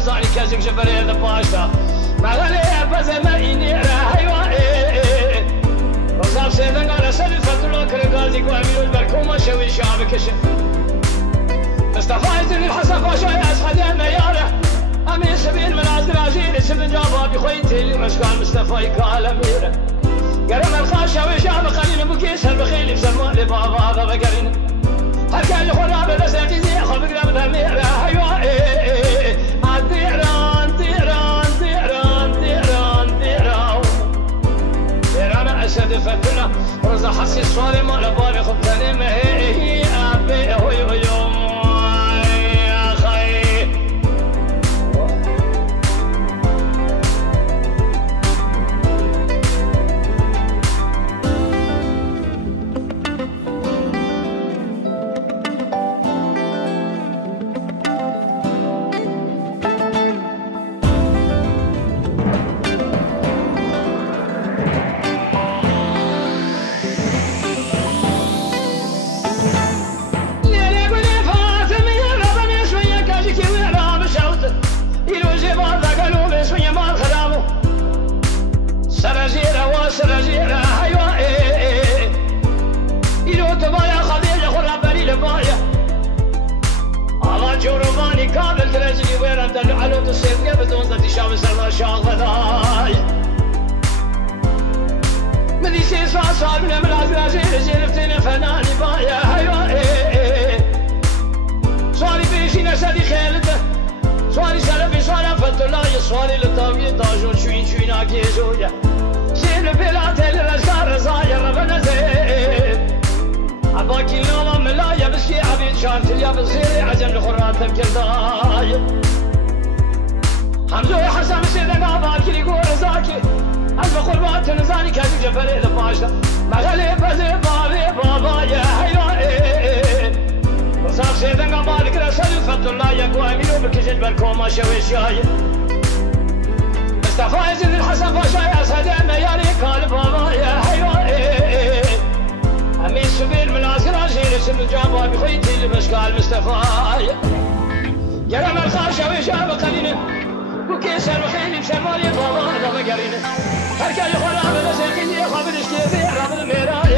نزاني كازك جفري ذا باشا مغالي بزما إني راهيوا وصاب سيدنا على سلف فتلو كرقازي قوامي البركومة شوي شعبك استفايت الحسن باشا يا أسحد الميارة أمين سبيل من عزراجيل اسم جابا بخويتي اللي مشكال مصطفى قال أميرة قرم الخاشة وشعب قليل بكيس البخيل بسلمان لبابا بقرين هل كان لخراب لساقي زي خبر قبل أميرة أيوة الديران ديران ديران ديران ديران ديران أسد فتنا رزا حسي الصالي ما لبالي خبتني ما هي أبي هوي يوم سرجيرة أيوة إلو تبايا خليل خراب بري لبايا على جورباني كامل ترجلي وين أنت علو تصير قبل تنزل تشاف سلمان شاغلاي من يسير صار من العزراجيل جرفتني فناني بايا أيوة صاري بيشي نسالي خيلته صاري سلفي صار فتلاي صاري للطاوية طاجون شوين عكيزويا شيل بلاد الأشجار زاير بنزيد عباكي اليوم ملايا بسكي عبيد شانت اليا بصيري عجل الخرات بكرداي حمزو حسن سيدنا باكي يقول زاكي ألف قربات نزاني كازي جفري لباشا مغلي بزي بابي بابا يا حيواني وصاب سيدنا بالك رسل فتو الله يقوى ميلو بكجل بركوما شوي شاي استفايز الحسن باشا يا سهل مياري قال بابا يا حيوان أمين سبيل من عزراجيل اسم جابا بخويتي اللي مشكال مصطفى يرم الخاشة وشاب قليل وكيسر وخيلي بشمالي بابا هذا مقرين هركا يخراب لسيقيني خابر اشكي في رب الميراي